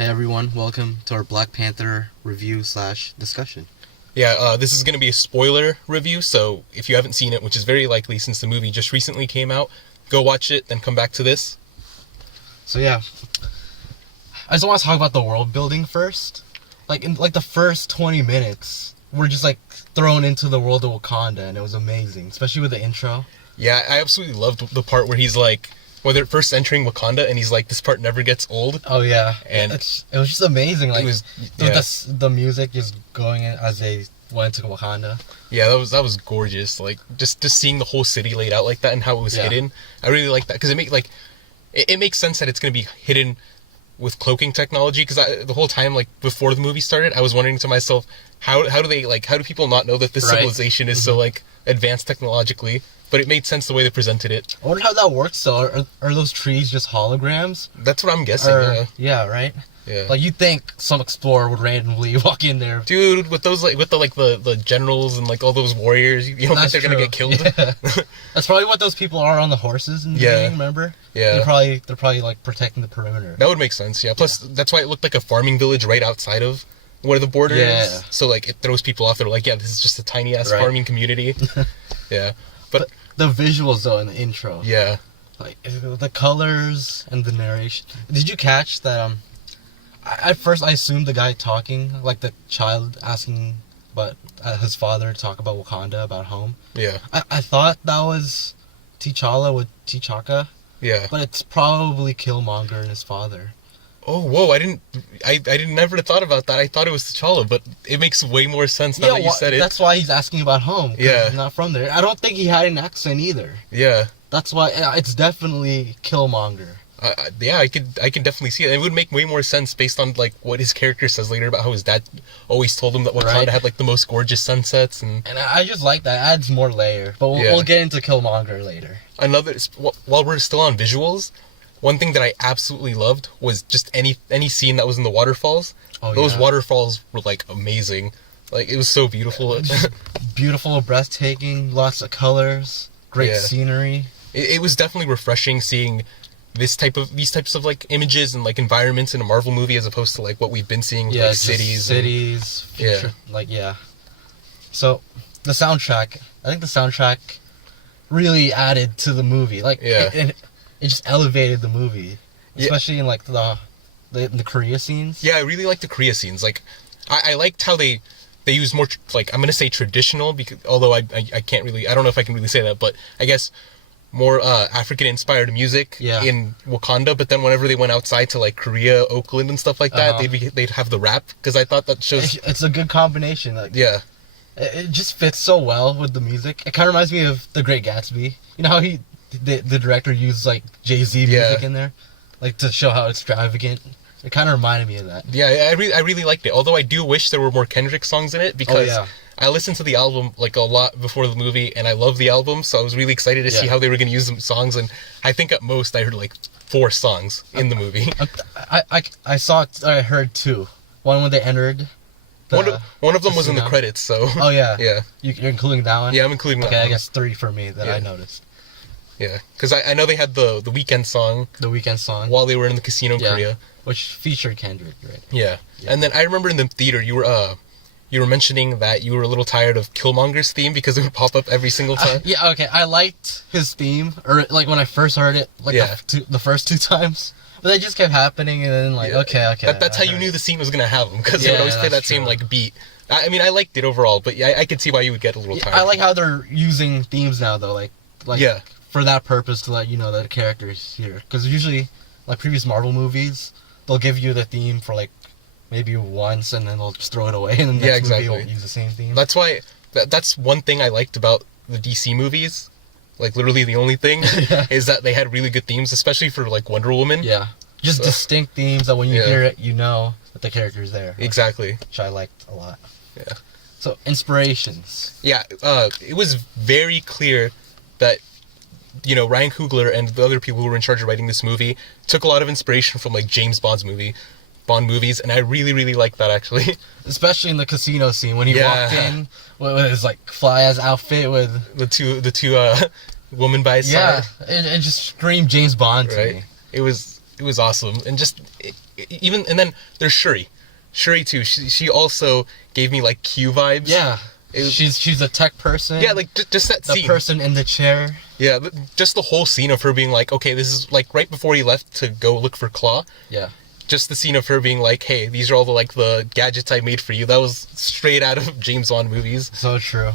Hey everyone, welcome to our Black Panther review / discussion. Yeah, this is going to be a spoiler review, so if you haven't seen it, which is very likely since the movie just recently came out, go watch it, then come back to this. So yeah, I just want to talk about the world building first. In the first 20 minutes, we're just thrown into the world of Wakanda, and it was amazing, especially with the intro. Yeah, I absolutely loved the part where he's when they're first entering Wakanda, and he's like, this part never gets old. Oh yeah, and it was just amazing. The music just going in as they went to Wakanda. Yeah, that was gorgeous. Just seeing the whole city laid out like that and how it was hidden. I really like that because it makes sense that it's gonna be hidden with cloaking technology. Because the whole time, before the movie started, I was wondering to myself, how do people not know that this civilization is so advanced technologically? But it made sense the way they presented it. I wonder how that works though. Are those trees just holograms? That's what I'm guessing. Yeah, right? Yeah. You'd think some explorer would randomly walk in there. Dude, with those with the generals and all those warriors, you don't think they're gonna get killed? Yeah. That's probably what those people are on the horses in the beginning, remember? Yeah. They're probably protecting the perimeter. That would make sense, yeah. Plus that's why it looked like a farming village right outside of where the border is. So it throws people off. They're like, yeah, this is just a tiny ass farming community. Yeah. But the visuals though in the intro. Yeah. The colors and the narration. Did you catch that at first I assumed the guy talking, the child asking about his father to talk about Wakanda, about home. Yeah. I thought that was T'Challa with T'Chaka. Yeah. But it's probably Killmonger and his father. Oh, whoa, I never thought about that. I thought it was T'Challa, but it makes way more sense now that you said it. That's why he's asking about home. Yeah. He's not from there. I don't think he had an accent either. Yeah. That's why it's definitely Killmonger. Yeah, I can definitely see it. It would make way more sense based on what his character says later about how his dad always told him that Wakanda had the most gorgeous sunsets, and I just like that. It adds more layer. But we'll get into Killmonger later. While we're still on visuals, one thing that I absolutely loved was just any scene that was in the waterfalls. Those waterfalls were amazing. It was so beautiful. Beautiful, breathtaking, lots of colors, great scenery. It was definitely refreshing seeing these types of images and environments in a Marvel movie as opposed to what we've been seeing with cities, future, So the soundtrack, I think the soundtrack really added to the movie. It just elevated the movie, especially in the Korea scenes. Yeah, I really liked the Korea scenes. I liked how they use more I'm gonna say traditional, because although I can't really, I don't know if I can really say that, but I guess more African-inspired music in Wakanda. But then whenever they went outside to Korea, Oakland, and stuff like that, they'd have the rap, because I thought that shows. It's a good combination. It just fits so well with the music. It kind of reminds me of The Great Gatsby. You know how the director used Jay-Z music in there, to show how extravagant. It kind of reminded me of that. Yeah, I really liked it. Although I do wish there were more Kendrick songs in it, because I listened to the album a lot before the movie, and I love the album, so I was really excited to see how they were going to use some songs. And I think at most I heard 4 songs in the movie. I heard 2. One when they entered. One of them was in the credits, so. Oh yeah. Yeah. You're including that one? Yeah, I'm including that one. Okay, I guess 3 for me that I noticed. Yeah, because I know they had the Weeknd song. The Weeknd song. While they were in the casino in Korea. Which featured Kendrick, right? Yeah. And then I remember in the theater you were mentioning that you were a little tired of Killmonger's theme because it would pop up every single time. Okay. I liked his theme, or when I first heard it, the first 2 times. But it just kept happening, and then okay. That's how you knew the scene was gonna have him, because they would always play that same beat. I mean, I liked it overall, but I could see why you would get a little tired. I like how they're using themes now, though, for that purpose, to let you know that the character is here. Because usually, previous Marvel movies, they'll give you the theme for maybe once, and then they'll just throw it away, and the next movie will use the same theme. That's why. That's one thing I liked about the DC movies. Literally the only thing is that they had really good themes, especially for Wonder Woman. Yeah, just distinct themes that when you hear it, you know that the character's there. Exactly. Which I liked a lot. Yeah. So inspirations. Yeah, it was very clear that Ryan Coogler and the other people who were in charge of writing this movie took a lot of inspiration from James Bond movies, and I really, really liked that, actually. Especially in the casino scene when he walked in with his fly-ass outfit with the two women by his side. Yeah, it just screamed James Bond to me. It was awesome, and just even, and then there's Shuri too. She also gave me like Q vibes. Yeah. She's a tech person. Yeah, like just that the scene. The person in the chair. Yeah, just the whole scene of her being like, okay, this is like right before he left to go look for Claw. Yeah. Just the scene of her being like, hey, these are all the gadgets I made for you. That was straight out of James Bond movies. So true.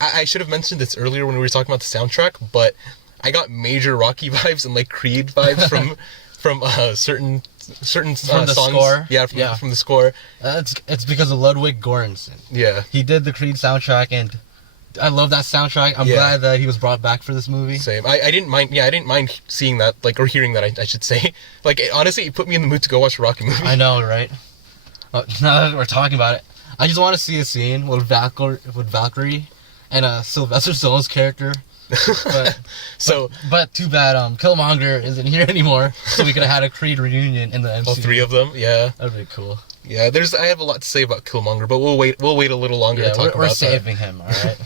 I should have mentioned this earlier when we were talking about the soundtrack, but I got major Rocky vibes and like Creed vibes from certain from the songs. Score. Yeah, from the score. It's because of Ludwig Göransson. Yeah, he did the Creed soundtrack, and I love that soundtrack. I'm glad that he was brought back for this movie. Same. I didn't mind. Yeah, I didn't mind seeing that, like, or hearing that. I should say. Like, honestly, it put me in the mood to go watch a Rocky movie. I know, right? Now that we're talking about it, I just want to see a scene with Valkyrie and Sylvester Stallone's character. But too bad Killmonger isn't here anymore, so we could have had a Creed reunion in the MCU. All three of them, yeah. That'd be cool. Yeah, I have a lot to say about Killmonger, but we'll wait a little longer to talk about that. We're saving him, alright?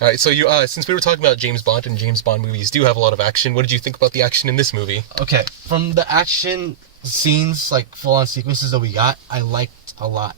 Alright, so since we were talking about James Bond, and James Bond movies do have a lot of action, what did you think about the action in this movie? Okay, from the action scenes, like full-on sequences that we got, I liked a lot.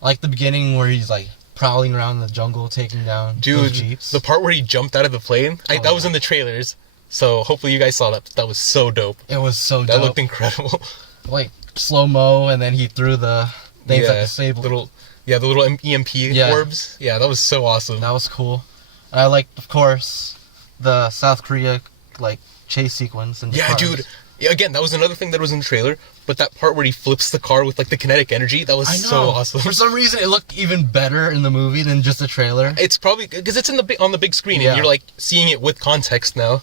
I like the beginning where he's like prowling around the jungle, taking down those jeeps. The part where he jumped out of the plane, that was in the trailers, so hopefully you guys saw that. That was so dope. It was so dope. That looked incredible. Like, slow-mo, and then he threw the things that disabled. The little EMP orbs. Yeah, that was so awesome. That was cool. I liked, of course, the South Korea, like, chase sequence. And yeah, dude. Yeah, again, that was another thing that was in the trailer, but that part where he flips the car with, like, the kinetic energy, that was so awesome. For some reason, it looked even better in the movie than just the trailer. It's probably because it's on the big screen, and you're, like, seeing it with context now.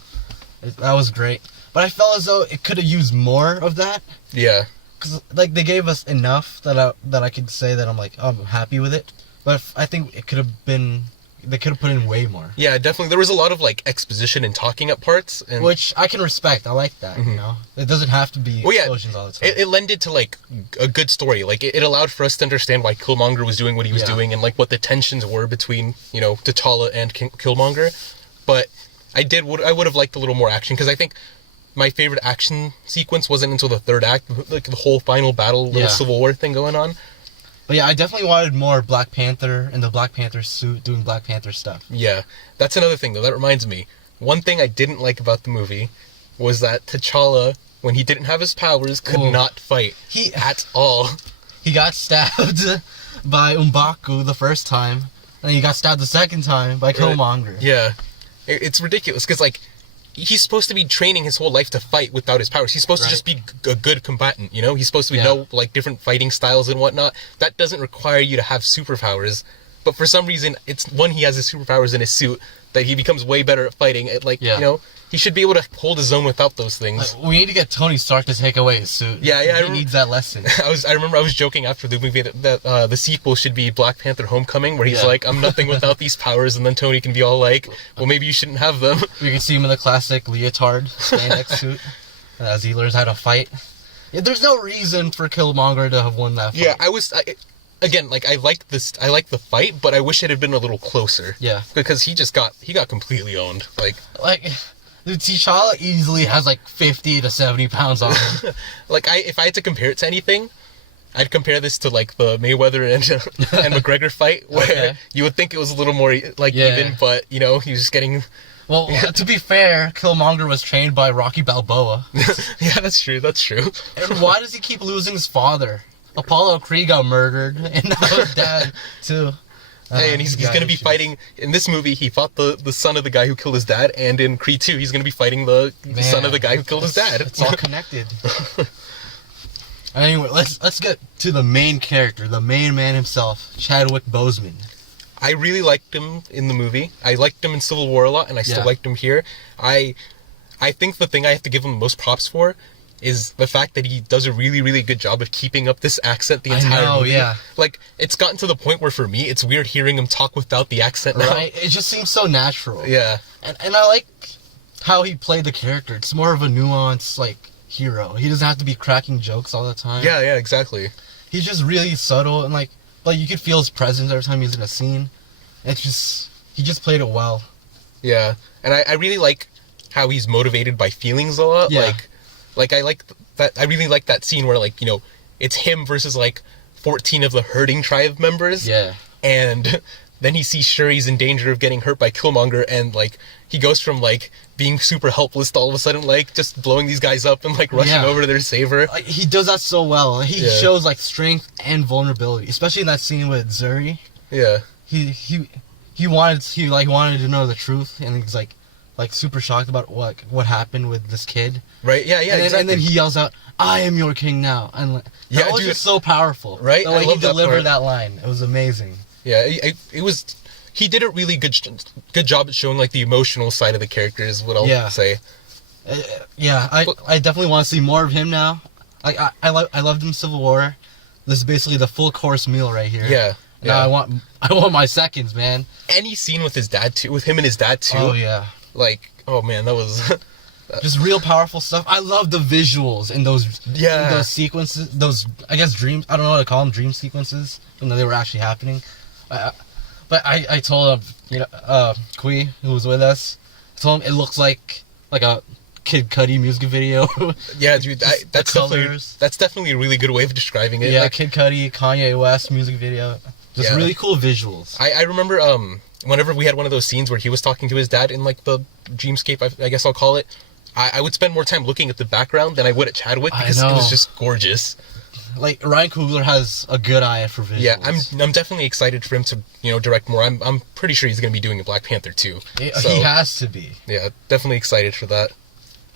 That was great. But I felt as though it could have used more of that. Yeah. Because, like, they gave us enough that I could say that I'm, like, I'm happy with it. But I think it could have been... They could have put in way more. Yeah, definitely. There was a lot of, like, exposition and talking at parts. Which I can respect. I like that, you know? It doesn't have to be explosions all the time. It lended to, like, a good story. Like, it allowed for us to understand why Killmonger was doing what he was doing and, like, what the tensions were between, you know, T'Challa and Killmonger. But I would have liked a little more action, because I think my favorite action sequence wasn't until the third act, like, the whole final battle, little Civil War thing going on. But yeah, I definitely wanted more Black Panther in the Black Panther suit doing Black Panther stuff. Yeah, that's another thing, though. That reminds me. One thing I didn't like about the movie was that T'Challa, when he didn't have his powers, could not fight at all. He got stabbed by M'Baku the first time, and he got stabbed the second time by Killmonger. Yeah. It's ridiculous, because, like, he's supposed to be training his whole life to fight without his powers. He's supposed to just be a good combatant, you know? He's supposed to know, like, different fighting styles and whatnot. That doesn't require you to have superpowers. But for some reason, it's when he has his superpowers in his suit that he becomes way better at fighting. You know, he should be able to hold his own without those things. We need to get Tony Stark to take away his suit. Yeah, he needs that lesson. I remember I was joking after the movie that the sequel should be Black Panther Homecoming, where he's like, I'm nothing without these powers, and then Tony can be all like, well, maybe you shouldn't have them. We can see him in the classic leotard spandex suit as he learns how to fight. Yeah, there's no reason for Killmonger to have won that fight. Yeah, again, like, I like the fight, but I wish it had been a little closer. Yeah. Because he got completely owned. Like, dude, T'Challa easily has like 50 to 70 pounds on him. Like, if I had to compare it to anything, I'd compare this to, like, the Mayweather and McGregor fight, where you would think it was a little more, like, even, but, you know, he was just getting... Well, to be fair, Killmonger was trained by Rocky Balboa. Yeah, that's true. And why does he keep losing his father? Apollo Creed got murdered, and now his dad, too. Hey, and he's going to be fighting... In this movie, he fought the son of the guy who killed his dad, and in Creed 2, he's going to be fighting the son of the guy who killed his dad. It's all connected. Anyway, let's get to the main character, the main man himself, Chadwick Boseman. I really liked him in the movie. I liked him in Civil War a lot, and I still liked him here. I think the thing I have to give him the most props for is the fact that he does a really, really good job of keeping up this accent the entire movie. Yeah. Like, it's gotten to the point where, for me, it's weird hearing him talk without the accent now. Right? It just seems so natural. Yeah. And I like how he played the character. It's more of a nuanced, like, hero. He doesn't have to be cracking jokes all the time. Yeah, exactly. He's just really subtle, and, like you could feel his presence every time he's in a scene. He just played it well. Yeah. And I really like how he's motivated by feelings a lot. Yeah. Like I like that. I really like that scene where, like, you know, it's him versus like 14 of the herding tribe members. Yeah. And then he sees Shuri's in danger of getting hurt by Killmonger, and like he goes from like being super helpless to all of a sudden like just blowing these guys up and like rushing over to their saver. Like, he does that so well. He shows like strength and vulnerability, especially in that scene with Zuri. Yeah. He wanted to know the truth, and he's like super shocked about what happened with this kid. Right. Yeah. Yeah. And then he yells out, "I am your king now!" And that was just so powerful. Right. The way he delivered that line, it was amazing. Yeah. It was. He did a really good job at showing like the emotional side of the character, is what I'll say. I definitely want to see more of him now. Like I loved him in Civil War. This is basically the full course meal right here. Yeah. Now I want my seconds, man. Any scene with his dad too, with him and his dad too. Oh yeah. Like, oh man, that was just real powerful stuff. I love the visuals in those sequences. Those, I guess, dreams. I don't know what to call them, dream sequences. Even though they were actually happening. But I told him, Kui, who was with us, I told him it looks like a Kid Cudi music video. Yeah, dude, that's definitely a really good way of describing it. Yeah, like, Kid Cudi, Kanye West music video. Just really cool visuals. I remember whenever we had one of those scenes where he was talking to his dad in like the dreamscape, I guess I'll call it, I would spend more time looking at the background than I would at Chadwick, because it was just gorgeous. Like, Ryan Coogler has a good eye for visuals. Yeah, I'm definitely excited for him to direct more. I'm pretty sure he's going to be doing a Black Panther too. He has to be. Yeah, definitely excited for that.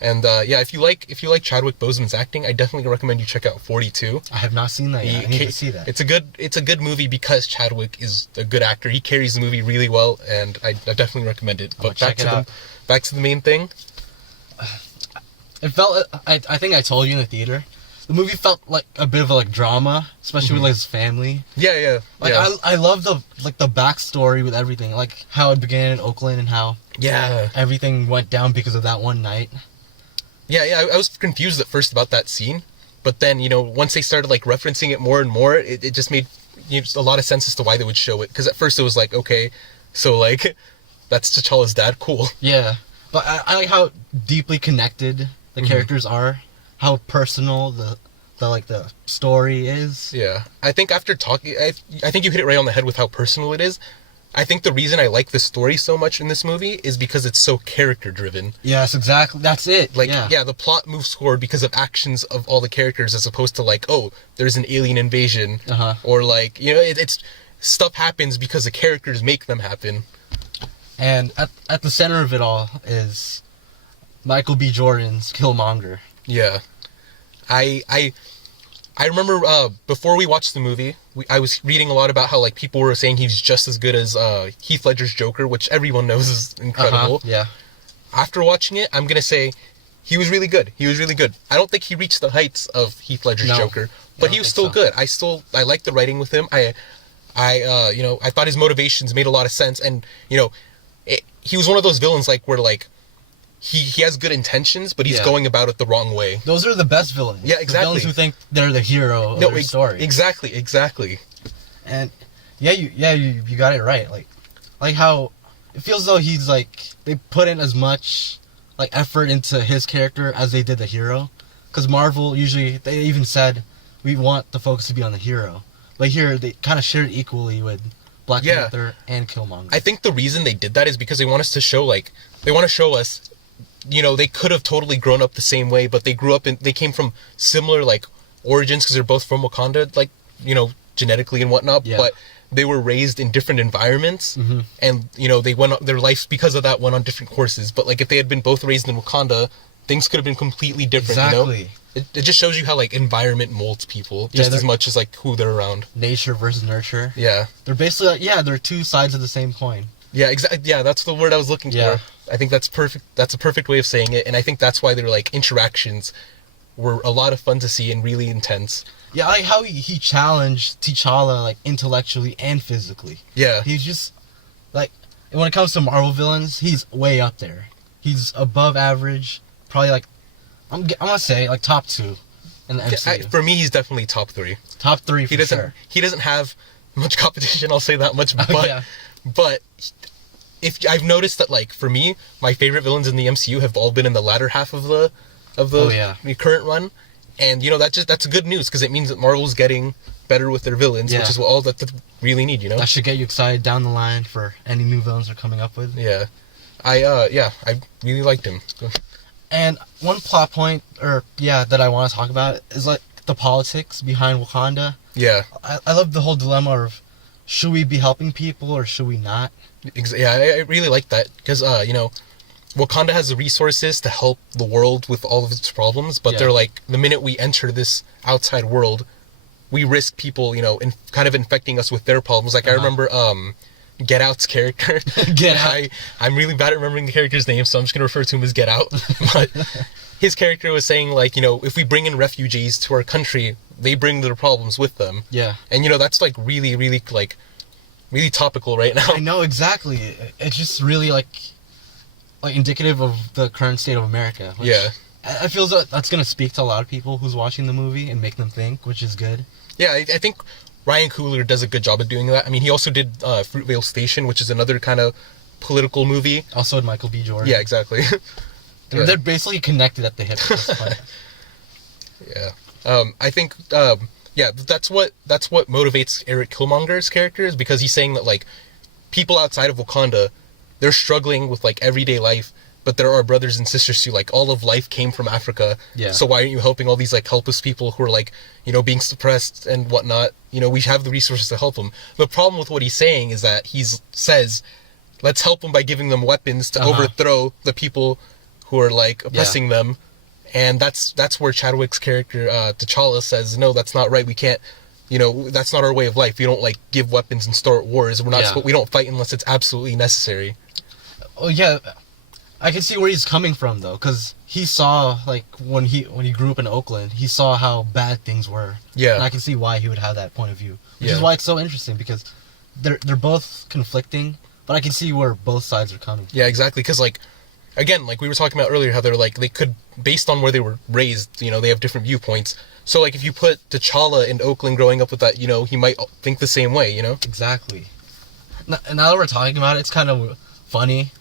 And if you like Chadwick Boseman's acting, I definitely recommend you check out 42. I have not seen that yet. I need to see that. It's a good movie because Chadwick is a good actor. He carries the movie really well, and I definitely recommend it. But back to the main thing. It felt. I think I told you in the theater. The movie felt like a bit of a drama, especially with like his family. Yeah. I love the backstory with everything, like how it began in Oakland and how everything went down because of that one night. Yeah. I was confused at first about that scene, but then once they started like referencing it more and more, it just made a lot of sense as to why they would show it. Because at first it was like, okay, so like that's T'Challa's dad, cool. Yeah, but I like how deeply connected the characters are. How personal the story is. Yeah, I think after talking, I think you hit it right on the head with how personal it is. I think the reason I like the story so much in this movie is because it's so character driven. Yes, exactly. That's it. The plot moves forward because of actions of all the characters, as opposed to like, oh, there's an alien invasion, or like it's stuff happens because the characters make them happen. And at the center of it all is Michael B. Jordan's Killmonger. Yeah, I remember before we watched the movie, I was reading a lot about how like people were saying he's just as good as Heath Ledger's Joker, which everyone knows is incredible. Yeah. After watching it, I'm gonna say he was really good. I don't think he reached the heights of Heath Ledger's Joker, but he was still good. I liked the writing with him. I thought his motivations made a lot of sense, and he was one of those villains like where like. He has good intentions, but he's going about it the wrong way. Those are the best villains. Yeah, exactly. The villains who think they're the hero of their story. Exactly. And you got it right. Like how it feels though he's like they put in as much like effort into his character as they did the hero. Because Marvel usually they even said we want the focus to be on the hero, but here they kind of shared equally with Black Panther and Killmonger. I think the reason they did that is because they want us to show us. They could have totally grown up the same way, but they came from similar, like, origins, because they're both from Wakanda, like, genetically and whatnot, but they were raised in different environments, and, they went, their life, because of that, went on different courses, but, like, if they had been both raised in Wakanda, things could have been completely different, Exactly. It just shows you how, like, environment molds people, just as much as, like, who they're around. Nature versus nurture. Yeah. They're basically, they're two sides of the same coin. Yeah, exactly. Yeah, that's the word I was looking for. I think that's perfect. That's a perfect way of saying it, and I think that's why their like interactions were a lot of fun to see and really intense. Yeah, I like how he challenged T'Challa like intellectually and physically. Yeah, he's just like when it comes to Marvel villains, he's way up there. He's above average, probably like I'm gonna say like top 2 in the MCU. For me, he's definitely top 3. Top 3 for sure. He doesn't have much competition. I'll say that much, but if I've noticed that, like, for me, my favorite villains in the MCU have all been in the latter half of the current run. And that's good news because it means that Marvel's getting better with their villains, which is what all that they really need. That should get you excited down the line for any new villains they're coming up with. Yeah, I really liked him. And one plot point, that I want to talk about is like the politics behind Wakanda. Yeah, I love the whole dilemma of should we be helping people or should we not? Yeah, I really like that because Wakanda has the resources to help the world with all of its problems, but they're like, the minute we enter this outside world, we risk people, kind of infecting us with their problems. Like, I remember Get Out's character. Get Out. I'm really bad at remembering the character's name, so I'm just going to refer to him as Get Out. But his character was saying, like, if we bring in refugees to our country, they bring their problems with them. Yeah. And, that's, like, really, really, like, really topical right now. I know, exactly. It's just really, like indicative of the current state of America. Yeah. I feel that's going to speak to a lot of people who's watching the movie and make them think, which is good. Yeah, I think Ryan Coogler does a good job of doing that. I mean, he also did Fruitvale Station, which is another kind of political movie. Also had Michael B. Jordan. Yeah, exactly. They're basically connected at the hip at this point. Yeah. I think, that's what motivates Eric Killmonger's character, is because he's saying that, like, people outside of Wakanda, they're struggling with, like, everyday life, but there are brothers and sisters who, like, all of life came from Africa. Yeah. So why aren't you helping all these, like, helpless people who are, like, being suppressed and whatnot? We have the resources to help them. The problem with what he's saying is that he says, let's help them by giving them weapons to overthrow the people who are, like, oppressing them. And that's where Chadwick's character, T'Challa, says, no, that's not right. We can't, that's not our way of life. We don't, like, give weapons and start wars. We don't fight unless it's absolutely necessary. Oh, yeah. I can see where he's coming from, though, because he saw, like, when he grew up in Oakland, he saw how bad things were. Yeah. And I can see why he would have that point of view. Which is why it's so interesting, because they're both conflicting, but I can see where both sides are coming from. Yeah, exactly, because, like, again, like we were talking about earlier, how they're, like, they could, based on where they were raised, they have different viewpoints. So, like, if you put T'Challa in Oakland growing up with that, he might think the same way, Exactly. Now that we're talking about it, it's kind of funny.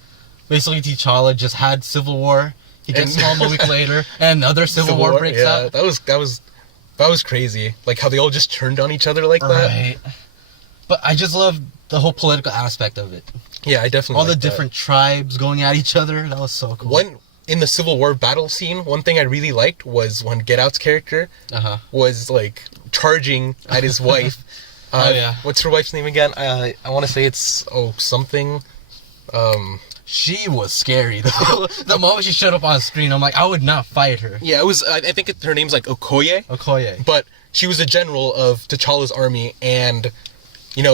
Basically, T'Challa just had Civil War. He gets home a week later, and another Civil War breaks out. That was crazy. Like, how they all just turned on each other like that. Right. But I just love the whole political aspect of it. Yeah, I definitely all the different tribes going at each other. That was so cool. In the Civil War battle scene, one thing I really liked was when Get Out's character was, like, charging at his wife. What's her wife's name again? I want to say it's something. She was scary though. The moment she showed up on screen, I'm like, I would not fight her. Yeah, it was. I think her name's like Okoye. Okoye. But she was a general of T'Challa's army, and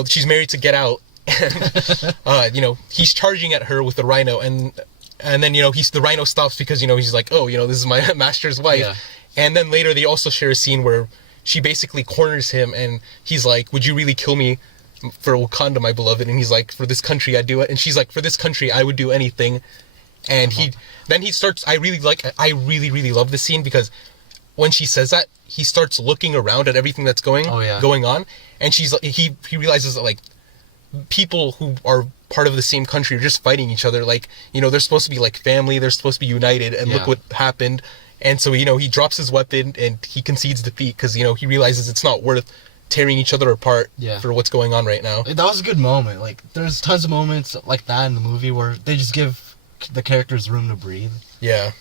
she's married to Get Out. And, he's charging at her with the rhino, and then the rhino stops because he's like, oh, this is my master's wife. Yeah. And then later they also share a scene where she basically corners him, and he's like, would you really kill me for Wakanda, my beloved? And he's like, for this country, I'd do it. And she's like, for this country, I would do anything. And he starts, I really, really love this scene, because when she says that, he starts looking around at everything that's going on. And he realizes that, like, people who are part of the same country are just fighting each other. Like, they're supposed to be like family, they're supposed to be united, and look what happened. And so, he drops his weapon and he concedes defeat because, he realizes it's not worth tearing each other apart for what's going on right now. That was a good moment. Like, there's tons of moments like that in the movie where they just give the characters room to breathe. Yeah.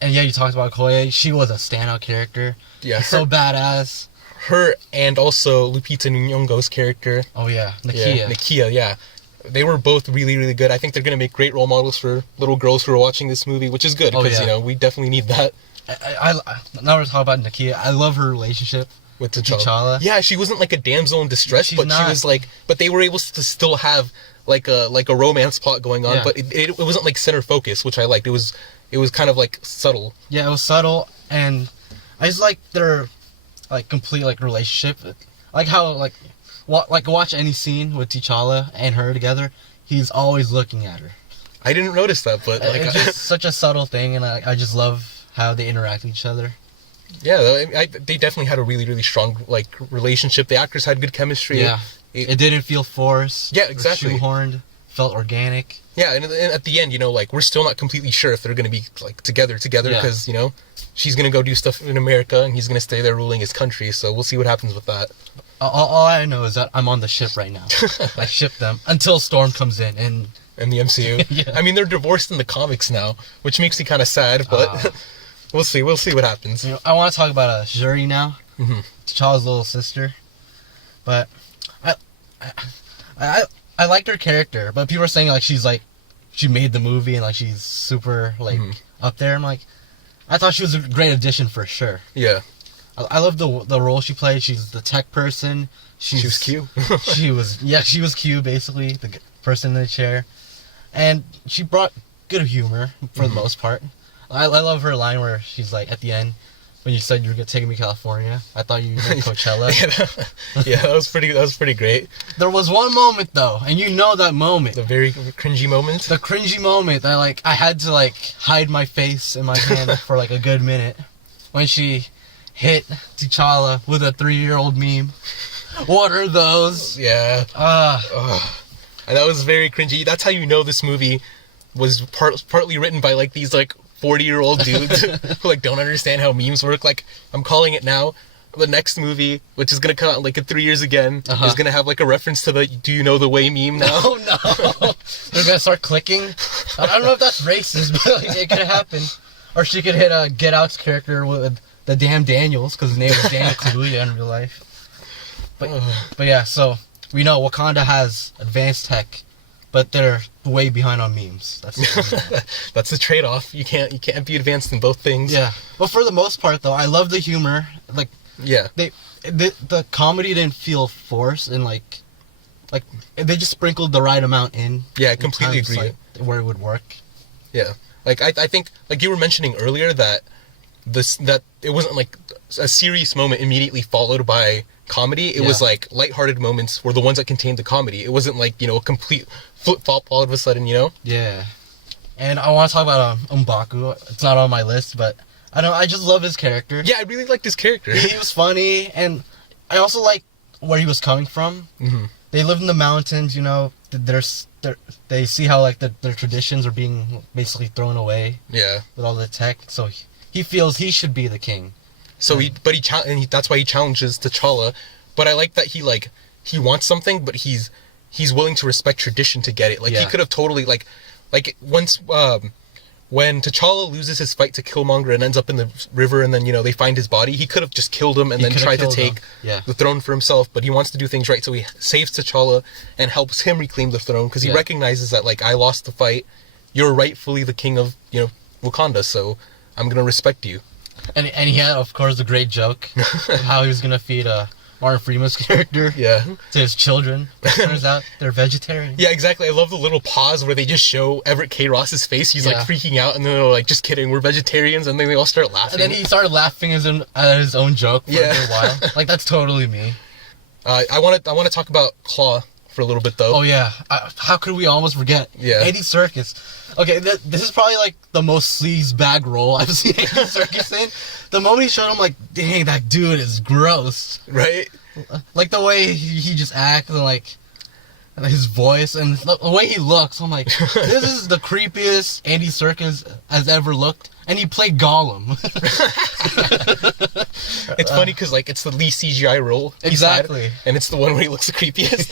And you talked about Okoye. She was a standout character. Yeah. So badass. Her and also Lupita Nyong'o's character. Oh, yeah. Nakia. Yeah. They were both really, really good. I think they're going to make great role models for little girls who are watching this movie, which is good because, we definitely need that. Now we're talking about Nakia. I love her relationship with T'Challa. Yeah, she wasn't like a damsel in distress, she was like, but they were able to still have like a romance plot going on, but it wasn't like center focus, which I liked. It was kind of like subtle. Yeah, it was subtle, and I just like their like complete like relationship. Like how like watch any scene with T'Challa and her together, he's always looking at her. I didn't notice that, but like it's just such a subtle thing, and I just love how they interact with each other. Yeah, they definitely had a really, really strong like relationship. The actors had good chemistry. Yeah, it didn't feel forced. Yeah, exactly. Or shoehorned. Felt organic. Yeah, and at the end, like, we're still not completely sure if they're going to be, like, together, because, she's going to go do stuff in America, and he's going to stay there ruling his country, so we'll see what happens with that. All I know is that I'm on the ship right now. I ship them until Storm comes in, and... In the MCU. Yeah. I mean, they're divorced in the comics now, which makes me kind of sad, but we'll see what happens. I want to talk about Shuri now, T'Challa's little sister, but I liked her character, but people are saying, like, she made the movie, and, like, she's super, like, up there. I'm like, I thought she was a great addition for sure. Yeah. I love the role she played. She's the tech person. She was Q. she was Q, basically, the person in the chair. And she brought good humor, for the most part. I love her line where she's like, at the end, when you said you were taking me to California, I thought you were going to Coachella. Yeah, that was pretty great. There was one moment, though, and you know that moment. The very cringy moment? The cringy moment that, like, I had to, like, hide my face in my hand for, like, a good minute. When she hit T'Challa with a 3-year-old meme. What are those? Yeah. And that was very cringy. That's how you know this movie was partly written by, like, these, like, 40-year-old dudes who, like, don't understand how memes work. Like, I'm calling it now. The next movie, which is going to come out, like, in 3 years again, is going to have, like, a reference to the "Do you know the way" meme now. Oh, no. They're going to start clicking. I don't know if that's racist, but, like, it could happen. Or she could hit a Get Out's character with the damn Daniels, because his name is Daniel Kaluuya in real life. But yeah, so we know Wakanda has advanced tech, but they're way behind on memes. That's the trade-off. You can't be advanced in both things. Yeah, but for the most part, though, I love the humor. Like, yeah, the comedy didn't feel forced, and like they just sprinkled the right amount in. Yeah, I completely agree. Like, where it would work. Yeah, like I think, like you were mentioning earlier, that it wasn't like a serious moment immediately followed by comedy. It was like lighthearted moments were the ones that contained the comedy. It wasn't like, a complete flip-flop all of a sudden, Yeah. And I want to talk about M'Baku. It's not on my list, but I just love his character. Yeah, I really liked his character. He was funny, and I also like where he was coming from. Mm-hmm. They live in the mountains, they see how, like, their traditions are being basically thrown away. Yeah. With all the tech, so he feels he should be the king. So that's why he challenges T'Challa. But I like that he wants something, but he's willing to respect tradition to get it. Like, he could have totally, like once, when T'Challa loses his fight to Killmonger and ends up in the river, and then, they find his body, he could have just killed him and then tried to take the throne for himself, but he wants to do things right, so he saves T'Challa and helps him reclaim the throne, because he recognizes that, like, I lost the fight, you're rightfully the king of, Wakanda, so I'm gonna respect you. And he had, of course, a great joke of how he was gonna feed Martin Freeman's character to his children. But it turns out they're vegetarian. Yeah, exactly. I love the little pause where they just show Everett K. Ross's face. He's like freaking out, and then they're like, "Just kidding, we're vegetarians," and then they all start laughing. And then he started laughing at his own joke for a while. Like, that's totally me. I want to talk about Claw for a little bit, though. Oh yeah, how could we almost forget? Yeah, Andy Serkis. Okay, this is probably like the most sleaze bag role I've seen Andy Serkis in. The moment he showed him, like, dang, that dude is gross. Right? Like, the way he just acts, and like his voice and the way he looks, I'm like, this is the creepiest Andy Serkis has ever looked. And he played Gollum. It's funny because, like, it's the least CGI role he's had, and it's the one where he looks the creepiest.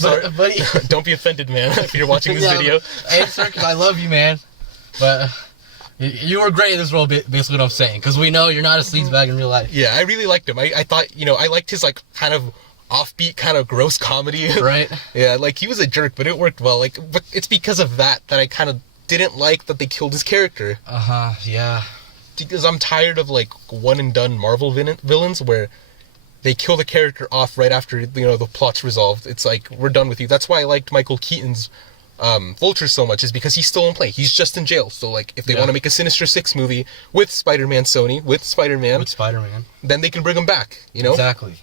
But don't be offended, man, if you're watching this video. Andy Serkis, I love you, man. But you were great in this role, basically what I'm saying, because we know you're not a sleazebag in real life. Yeah, I really liked him. I thought, I liked his, like, kind of offbeat, kind of gross comedy. Right. Yeah, like, he was a jerk, but it worked well. Like, but it's because of that I kind of didn't like that they killed his character. Yeah. Because I'm tired of, like, one and done Marvel villains where they kill the character off right after, the plot's resolved. It's like, we're done with you. That's why I liked Michael Keaton's Vulture so much, is because he's still in play. He's just in jail. So, like, if they want to make a Sinister Six movie with Spider-Man, with Spider-Man, then they can bring him back, Exactly.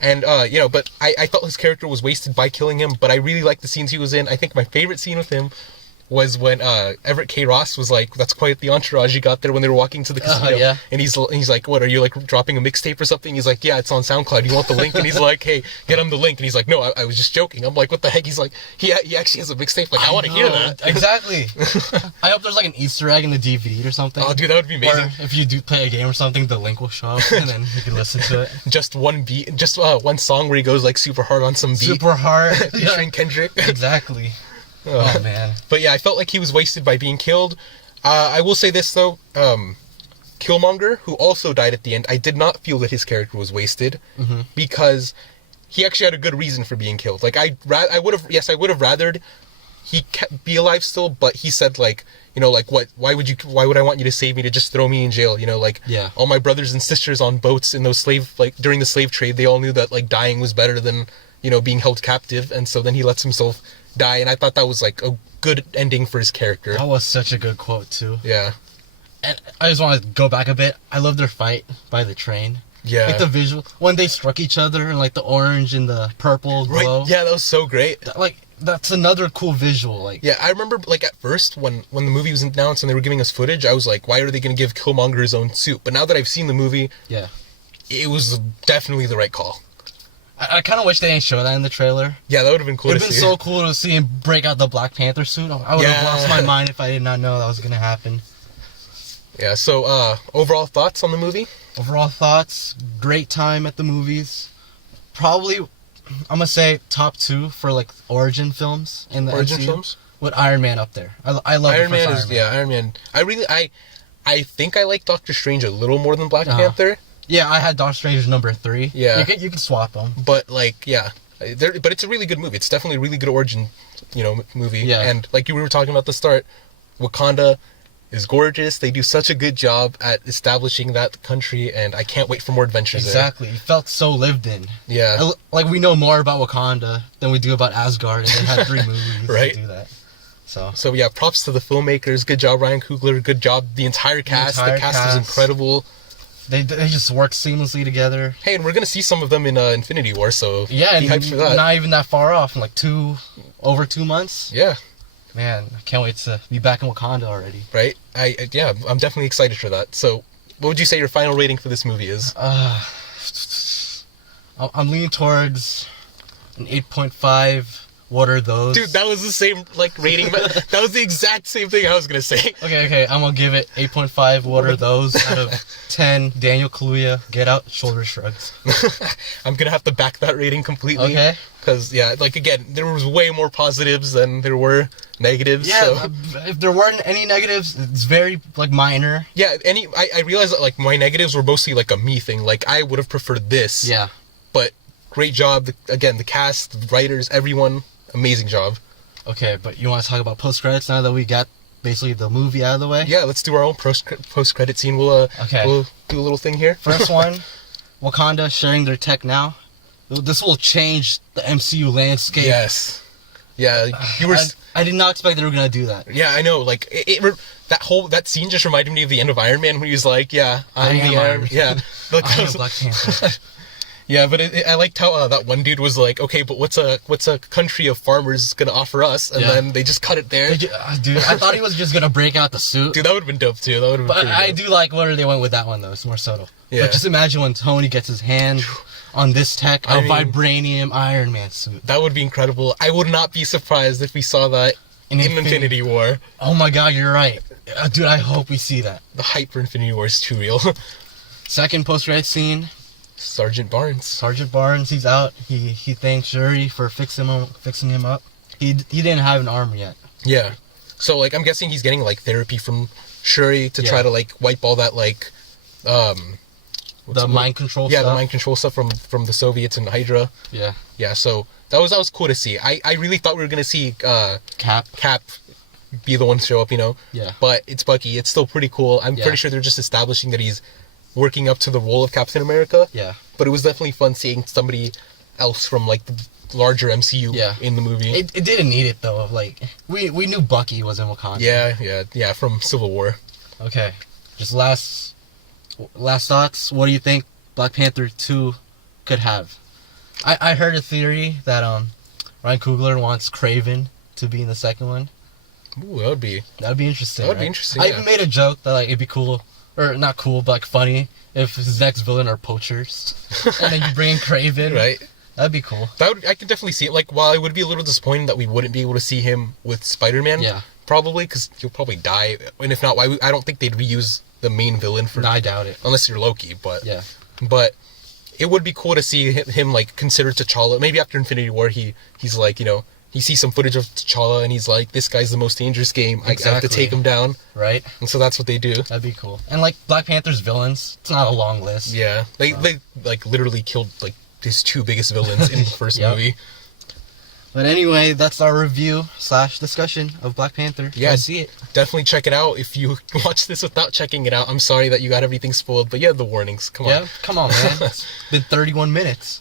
And, but I felt his character was wasted by killing him, but I really liked the scenes he was in. I think my favorite scene with him was when Everett K. Ross was like, "That's quite the entourage you got there," when they were walking to the casino. Yeah. And he's like, "What, are you like dropping a mixtape or something?" He's like, "Yeah, it's on SoundCloud. You want the link?" And he's like, "Hey, get him the link." And he's like, "No, I was just joking." I'm like, "What the heck?" He's like, he actually has a mixtape. Like, I want to hear that. Exactly. I hope there's like an Easter egg in the DVD or something. Oh, dude, that would be amazing. Or if you do play a game or something, the link will show up and then you can listen to it. Just one beat, just one song where he goes like super hard on some beat. Super hard. Featuring Kendrick. Exactly. Oh man. But yeah, I felt like he was wasted by being killed. I will say this though, Killmonger, who also died at the end, I did not feel that his character was wasted because he actually had a good reason for being killed. Like I would have rathered he be alive still, but he said like, you know, like why would I want you to save me to just throw me in jail? You know, like all my brothers and sisters on boats in those during the slave trade, they all knew that like dying was better than, you know, being held captive, and so then he lets himself die, and I thought that was like a good ending for his character. That was such a good quote too. Yeah. And I just want to go back a bit. I love their fight by the train. Yeah. Like the visual when they struck each other and like the orange and the purple glow. Right. Yeah, that was so great. That's another cool visual. Like yeah, I remember like at first when the movie was announced and they were giving us footage, I was like, why are they going to give Killmonger his own suit? But now that I've seen the movie, it was definitely the right call. I kind of wish they didn't show that in the trailer. Yeah, that would have been cool. It would have been so cool to see him break out the Black Panther suit. I would have lost my mind if I did not know that was going to happen. Yeah, so overall thoughts on the movie? Overall thoughts, great time at the movies. Probably, I'm going to say top 2 for like origin films in the origin MCU. Films? With Iron Man up there. I love Iron Man. Iron Man. I think I like Doctor Strange a little more than Black Panther. Yeah, I had Doctor Strange number 3. Yeah. You can swap them. But like, yeah. But it's a really good movie. It's definitely a really good origin, you know, movie. Yeah. And like you were talking about at the start, Wakanda is gorgeous. They do such a good job at establishing that country, and I can't wait for more adventures Exactly. It felt so lived in. Yeah. Like we know more about Wakanda than we do about Asgard, and they had 3 movies to do that. So yeah, props to the filmmakers. Good job, Ryan Coogler. Good job, the entire cast. The cast was incredible. They just work seamlessly together. Hey, and we're gonna see some of them in Infinity War, so yeah, be hyped for that. Not even that far off, in like over 2 months. Yeah. Man, I can't wait to be back in Wakanda already. Right? I'm definitely excited for that. So, what would you say your final rating for this movie is? I'm leaning towards an 8.5. What are those? Dude, that was the same rating. That was the exact same thing I was gonna say. Okay. I'm gonna give it 8.5. What are those out of 10? Daniel Kaluuya, Get Out, shoulder shrugs. I'm gonna have to back that rating completely. Okay. Because again, there was way more positives than there were negatives. Yeah. So. If there weren't any negatives, it's very minor. Yeah. I realized that my negatives were mostly a me thing. I would have preferred this. Yeah. But great job. Again, the cast, the writers, everyone. Amazing job. Okay, but you want to talk about post-credits now that we got basically the movie out of the way? Yeah, let's do our own post-credit scene. We'll do a little thing here. First one, Wakanda sharing their tech now. This will change the MCU landscape. Yes. Yeah, you were... I did not expect they were going to do that. Yeah, I know. That scene just reminded me of the end of Iron Man when he was like, yeah, I'm the Iron Man. Yeah. I am Black Panther. Yeah, but I liked how that one dude was like, okay, but what's a country of farmers gonna offer us? And then they just cut it there. Dude, I thought he was just gonna break out the suit. Dude, that would have been dope too. That would have been. But I do like where they went with that one though. It's more subtle. Yeah. But just imagine when Tony gets his hand on this tech, vibranium Iron Man suit. That would be incredible. I would not be surprised if we saw that in Infinity War. Oh my God, you're right, dude. I hope we see that. The hype for Infinity War is too real. Second post-credit scene. Sergeant Barnes, he's out. He thanks Shuri for fixing him up. He didn't have an arm yet. Yeah. So I'm guessing he's getting therapy from Shuri to try to wipe all that the mind control stuff. Yeah, the mind control stuff from the Soviets and Hydra. Yeah. Yeah, so that was cool to see. I really thought we were gonna see Cap be the one to show up, Yeah. But it's Bucky. It's still pretty cool. I'm pretty sure they're just establishing that he's working up to the role of Captain America. Yeah. But it was definitely fun seeing somebody else from the larger MCU in the movie. It didn't need it though. We knew Bucky was in Wakanda. Yeah, from Civil War. Okay. Just last thoughts. What do you think Black Panther 2 could have? I heard a theory that Ryan Coogler wants Kraven to be in the second one. Ooh, that'd be interesting. That'd be interesting. I even made a joke that like it'd be cool, or not cool, but like funny if his next villain are poachers, and then you bring in Kraven. Right. That'd be cool. I can definitely see it. Like, while I would be a little disappointed that we wouldn't be able to see him with Spider-Man. Yeah. Probably, because he'll probably die. And if not, I don't think they'd reuse the main villain for... No, I doubt it. Unless you're Loki, but... Yeah. But it would be cool to see him like, considered T'Challa. Maybe after Infinity War, he's like, you know... He sees some footage of T'Challa, and he's like, this guy's the most dangerous game. Exactly. I have to take him down. Right. And so that's what they do. That'd be cool. And, like, Black Panther's villains, it's not a long list. Yeah. They like, literally killed, like, his two biggest villains in the first movie. But anyway, that's our review / discussion of Black Panther. Yeah, see it. Definitely check it out. If you watch this without checking it out, I'm sorry that you got everything spoiled, but yeah, the warnings. Come on. Yeah, come on, man. It's been 31 minutes.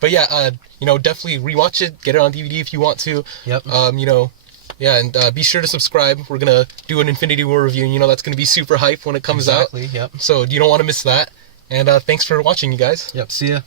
But yeah, you know, definitely rewatch it. Get it on DVD if you want to. Yep. You know, yeah, and be sure to subscribe. We're gonna do an Infinity War review, and you know that's gonna be super hype when it comes out. Exactly. Yep. So you don't want to miss that. And thanks for watching, you guys. Yep. See ya.